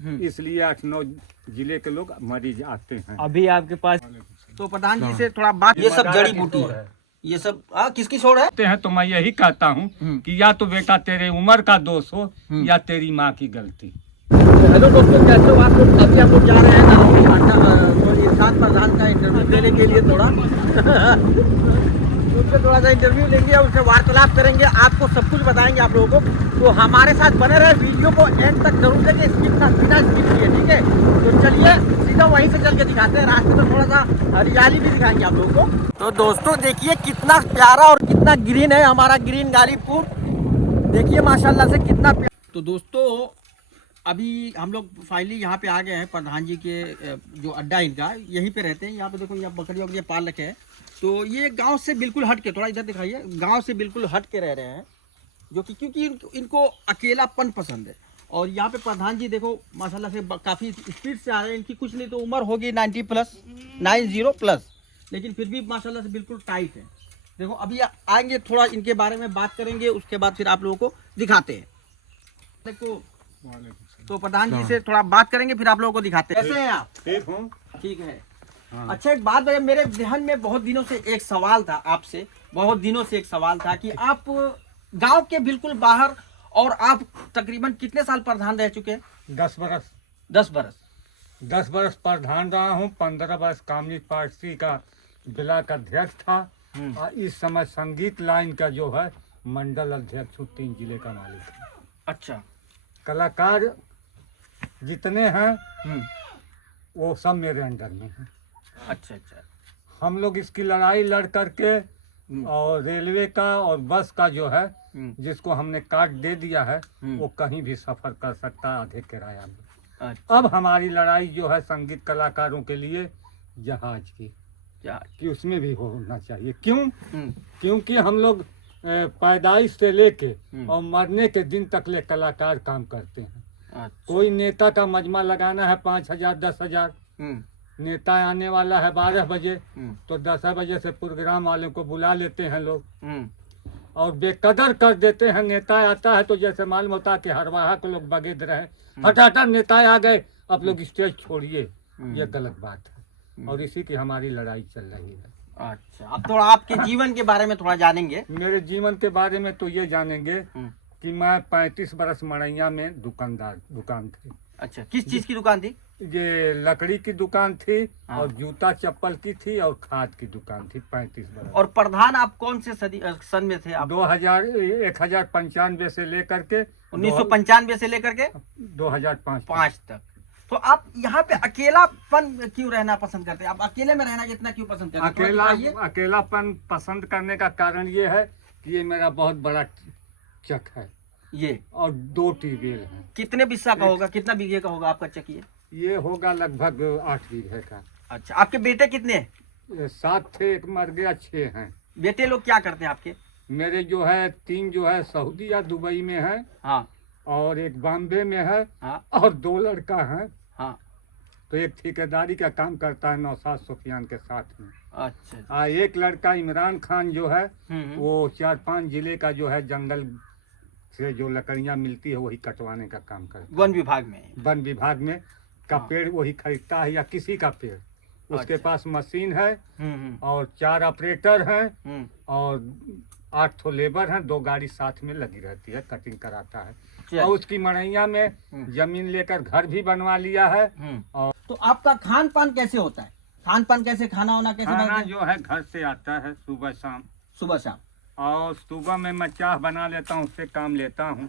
इसलिए 8-9 जिले के लोग मरीज आते हैं। अभी आपके पास तो प्रधान जी से थोड़ा बात, ये सब जड़ी बूटी है, ये सब किसकी छोड़ है? तो मैं यही कहता हूँ कि या तो बेटा तेरे उम्र का दोष हो या तेरी माँ की गलती। हेलो दोस्तों, कैसे हो आप लोग? अभी हम लोग जा रहे हैं इरशाद प्रधान का इंटरव्यू देने के लिए, थोड़ा उनसे थोड़ा सा इंटरव्यू लेंगे और उनसे वार्तालाप करेंगे, आपको सब कुछ बताएंगे आप लोगों को। तो हमारे साथ बने रहे, वीडियो को एंड तक जरूर देंगे, स्किप ना, बिना स्किप किए, ठीक है? तो चलिए सीधा वहीं से चल के दिखाते हैं, रास्ते में थोड़ा सा हरियाली भी दिखाएंगे आप लोगों को। तो दोस्तों देखिए कितना प्यारा और कितना ग्रीन है हमारा ग्रीन गाजीपुर, देखिए माशाल्लाह से कितना प्यारा। तो दोस्तों अभी हम लोग फाइनली यहाँ पे आ गए हैं, प्रधान जी के जो अड्डा इनका यहीं पे रहते हैं। यहाँ पे देखो, यहाँ बकरियों के पाल रखे हैं। तो ये गांव से बिल्कुल हट के, थोड़ा इधर दिखाइए, गांव से बिल्कुल हट के रह रहे हैं, जो कि क्योंकि इनको अकेलापन पसंद है। और यहाँ पे प्रधान जी देखो माशाल्लाह से काफ़ी स्पीड से आ रहे हैं। इनकी कुछ नहीं तो उम्र होगी 90+, लेकिन फिर भी माशाल्लाह से बिल्कुल टाइट है। देखो अभी आएंगे, थोड़ा इनके बारे में बात करेंगे, उसके बाद फिर आप लोगों को दिखाते हैं। देखो तो प्रधान जी से थोड़ा बात करेंगे, फिर आप लोगों को दिखाते हैं। कैसे हैं आप? ठीक हूँ। ठीक है। हाँ। अच्छा, एक बात बताइए, मेरे ध्यान में बहुत दिनों से एक सवाल था आपसे, बहुत दिनों से एक सवाल था कि आप गांव के बिल्कुल बाहर, और आप तकरीबन कितने साल प्रधान रह चुके हैं? 10 बरस। 10 बरस। 10 बरस प्रधान रहा हूँ। 15 वर्ष कम्युनिस्ट पार्टी का ब्लॉक अध्यक्ष था और इस समय संगीत लाइन का जो है मंडल अध्यक्ष हूँ, 3 जिले का मालिक हूँ। अच्छा। कलाकार जितने हैं वो सब मेरे अंडर में हैं। अच्छा अच्छा। हम लोग इसकी लड़ाई लड़ करके और रेलवे का और बस का जो है, जिसको हमने कार्ड दे दिया है, वो कहीं भी सफर कर सकता है आधे किराया में। अच्छा। अब हमारी लड़ाई जो है संगीत कलाकारों के लिए जहाज की, कि उसमें भी होना चाहिए। क्यों? क्योंकि हम लोग पैदाइश से लेके और मरने के दिन तक ले कलाकार काम करते हैं। अच्छा। कोई नेता का मजमा लगाना है 5,000 10,000, नेता आने वाला है 12 बजे, तो 10 बजे से प्रोग्राम वालों को बुला लेते हैं लोग और बेकदर कर देते हैं। नेता आता है तो जैसे मालूम होता है कि हरवाहा को लोग बगेद रहे, हटाटा नेता आ गए, आप लोग स्टेज छोड़िए, ये गलत बात है और इसी की हमारी लड़ाई चल रही है। अच्छा, अब थोड़ा आपके जीवन के बारे में थोड़ा जानेंगे। मेरे जीवन के बारे में तो ये जानेंगे कि मैं 35 बरस मड़ैया में दुकान थी। अच्छा, किस चीज की दुकान थी? ये लकड़ी की दुकान थी और जूता चप्पल की थी और खाद की दुकान थी। 35 बरस। और प्रधान आप कौन से सन में थे आप? 1095 से लेकर के 1995 से लेकर के 2005 तक। तो आप यहाँ पे अकेलापन क्यों रहना पसंद करते हैं? आप अकेले में रहना इतना क्यों पसंद करते हैं? अकेलापन पसंद करने का कारण ये है कि ये मेरा बहुत बड़ा चक है ये, और 2 ट्यूबवेल है। कितने बिस्सा का होगा, कितना बीघे का होगा आपका चक? ये होगा लगभग 8 बीघे का। अच्छा, आपके बेटे कितने हैं? 7 थे, एक मर गया, 6 हैं। बेटे लोग क्या करते हैं आपके? मेरे जो है 3 जो है सऊदी या दुबई में है। हाँ। और एक बॉम्बे में है। हाँ। और 2 लड़का है। हाँ। तो एक ठेकेदारी का काम करता है नौशाद सुफियान के साथ में। अच्छा। एक लड़का इमरान खान जो है वो 4-5 जिले का जो है जंगल से जो लकड़ियां मिलती है वही कटवाने का काम करता है। वन विभाग में का पेड़ वही खरीदता है या किसी का पेड़, उसके पास मशीन है और 4 ऑपरेटर हैं और 8 लेबर हैं, 2 गाड़ी साथ में लगी रहती है, कटिंग कराता है। और उसकी मड़ैया में जमीन लेकर घर भी बनवा लिया है। और तो आपका खान पान कैसे होता है? खान पान कैसे, खाना होना कैसे? खाना जो है घर से आता है सुबह शाम। और सुबह में मैं चाह बना लेता हूँ, उससे काम लेता हूँ।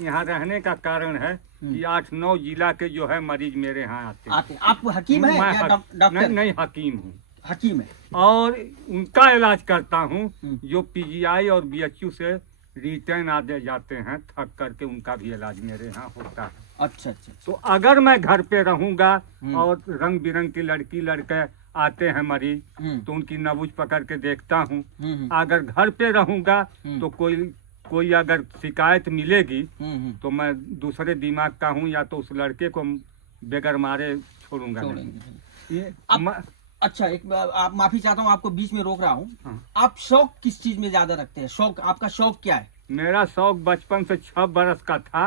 यहाँ रहने का कारण है कि 8-9 जिला के जो है मरीज मेरे यहाँ आते हैं। आप हकीम हैं या डॉक्टर? नहीं, हकीम हूँ। हकीम है। और उनका इलाज करता हूँ जो PGI और BHU से रिटर्न आ जाते हैं थक करके, उनका भी इलाज मेरे यहाँ होता है। अच्छा अच्छा। तो अगर मैं घर पे रहूँगा और रंग बिरंग की लड़की लड़के आते हैं मरीज, तो उनकी नबूज पकड़ के देखता हूँ। अगर घर पे रहूँगा तो कोई अगर शिकायत मिलेगी तो मैं दूसरे दिमाग का हूँ, या तो उस लड़के को बेगर मारे छोड़ूंगा नहीं। अच्छा, एक माफी चाहता हूँ, आपको बीच में रोक रहा हूँ। आप शौक किस चीज में ज्यादा रखते हैं? शौक, आपका शौक क्या है? मेरा शौक बचपन से 6 बरस का था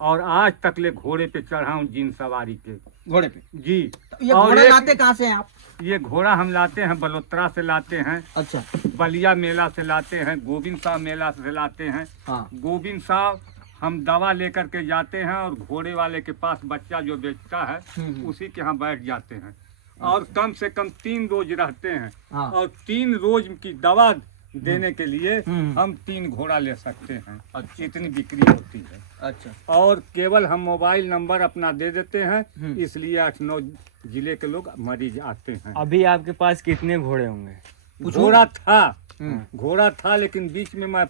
और आज तक ले घोड़े पे चढ़ा हूँ, जिन सवारी के घोड़े पे जी। तो ये घोड़े लाते कहाँ से हैं आप? ये घोड़ा हम लाते हैं बलोत्रा से लाते हैं। अच्छा। बलिया मेला से लाते हैं, गोविंद साहब मेला से लाते हैं। हाँ। गोविंद साहब हम दवा लेकर के जाते हैं और घोड़े वाले के पास बच्चा जो बेचता है उसी के यहाँ बैठ जाते हैं और कम से कम 3 रोज रहते हैं। हाँ। और 3 रोज की दवा देने के लिए हम 3 घोड़ा ले सकते हैं। अच्छा। इतनी बिक्री होती है। अच्छा। और केवल हम मोबाइल नंबर अपना दे देते हैं, इसलिए 8-9 जिले के लोग मरीज आते हैं। अभी आपके पास कितने घोड़े होंगे? घोड़ा था लेकिन बीच में मैं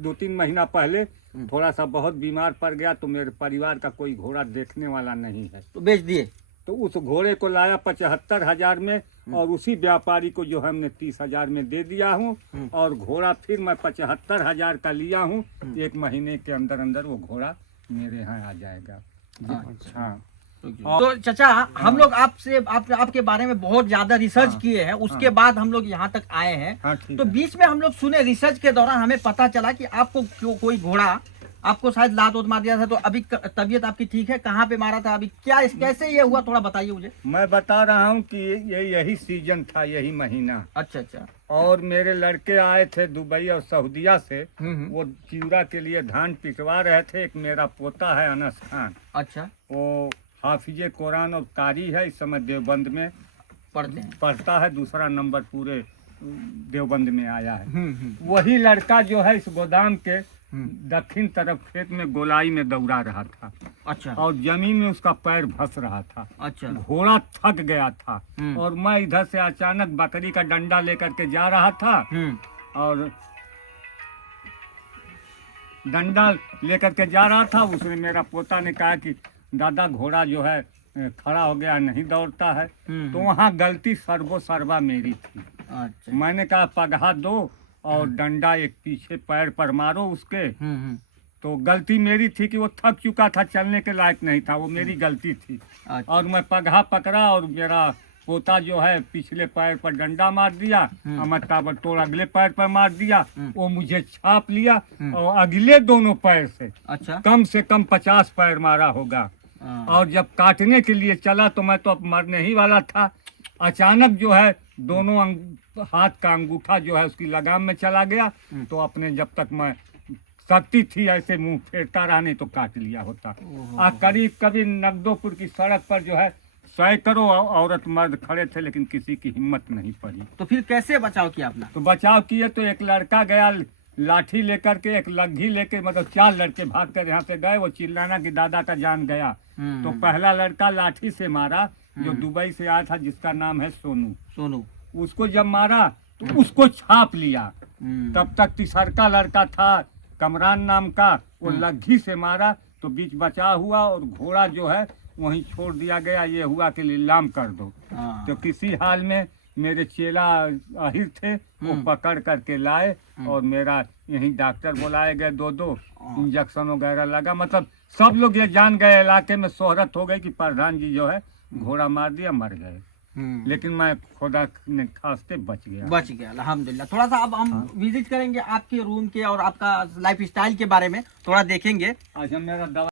2-3 महीना पहले थोड़ा सा बहुत बीमार पड़ गया, तो मेरे परिवार का कोई घोड़ा देखने वाला नहीं है, तो बेच दिए। तो उस घोड़े को लाया 75,000 में और उसी व्यापारी को जो हमने 30,000 में दे दिया हूँ और घोड़ा फिर मैं 75,000 का लिया हूँ। 1 महीने के अंदर अंदर वो घोड़ा मेरे यहाँ आ जाएगा। अच्छा। तो चाचा हम लोग आपसे आपके बारे में बहुत ज्यादा रिसर्च किए हैं, उसके बाद हम लोग यहाँ तक आए हैं। तो बीच में हम लोग सुने, रिसर्च के दौरान हमें पता चला कि आपको कोई घोड़ा आपको शायद लात मार दिया था, तो अभी तबीयत आपकी ठीक है? कहाँ पे मारा था अभी, क्या कैसे ये हुआ, थोड़ा बताइए मुझे। मैं बता रहा हूँ कि यही सीजन था, यही महीना। अच्छा अच्छा। और मेरे लड़के आए थे दुबई और सऊदीया से, वो चिवड़ा के लिए धान पिटवा रहे थे। एक मेरा पोता है अनस खान। अच्छा। वो हाफिजे कुरान और कारी है, इस समय देवबंद में पढ़ता है, दूसरा नंबर पूरे देवबंद में आया है। वही लड़का जो है इस गोदाम के दक्षिण तरफ खेत में गोलाई में दौड़ा रहा था। अच्छा। और जमीन में उसका पैर फंस रहा था। अच्छा। घोड़ा थक गया था और मैं इधर से अचानक बकरी का डंडा लेकर के जा रहा था और डंडा लेकर के जा रहा था। उसने, मेरा पोता ने कहा कि दादा घोड़ा जो है खड़ा हो गया, नहीं दौड़ता है। तो वहाँ गलती सर्वा मेरी थी। अच्छा। मैंने कहा पगहा दो और डंडा एक पीछे पैर पर मारो उसके। तो गलती मेरी थी कि वो थक चुका था, चलने के लायक नहीं था, वो मेरी गलती थी। अच्छा। और मैं पगहा पकड़ा और मेरा पोता जो है पिछले पैर पर डंडा मार दिया और मैं ताबड़तोड़ अगले पैर पर मार दिया। वो मुझे छाप लिया और अगले दोनों पैर से कम 50 पैर मारा होगा। और जब काटने के लिए चला तो मैं तो अब मरने ही वाला था। अचानक जो है दोनों हाथ का अंगूठा जो है उसकी लगाम में चला गया। तो अपने, जब तक मैं शक्ति थी ऐसे मुंह फेरता रहा, नहीं तो काट लिया होता। कभी नगदोपुर की सड़क पर जो है सैकड़ों औरत मर्द खड़े थे, लेकिन किसी की हिम्मत नहीं पड़ी। तो फिर कैसे बचाव किया अपना? तो बचाव किए तो एक लड़का गया लाठी लेकर के, एक लग्घी लेके, मतलब 4 लड़के भाग कर यहाँ से गए। वो चिल्लाना कि दादा का जान गया। तो पहला लड़का लाठी से मारा जो दुबई से आया था, जिसका नाम है सोनू। उसको जब मारा तो उसको छाप लिया। तब तक तीसरा लड़का था कमरान नाम का, वो लग्घी से मारा तो बीच बचाव हुआ और घोड़ा जो है वहीं छोड़ दिया गया। ये हुआ कि नीलाम कर दो। तो किसी हाल में मेरे चेला आहिर थे, वो पकड़ करके लाए और मेरा यहीं डॉक्टर बुलाए गए। 2 इंजेक्शन वगैरह लगा। मतलब सब लोग ये जान गए, इलाके में शोहरत हो गई कि प्रधान जी जो है घोड़ा मार दिया, मर गए। लेकिन मैं खुदा ने खास्ते बच गया अल्हम्दुलिल्लाह। थोड़ा सा अब हम विजिट करेंगे आपके रूम के और आपका लाइफ स्टाइल के बारे में थोड़ा देखेंगे। आज हम मेरा दवा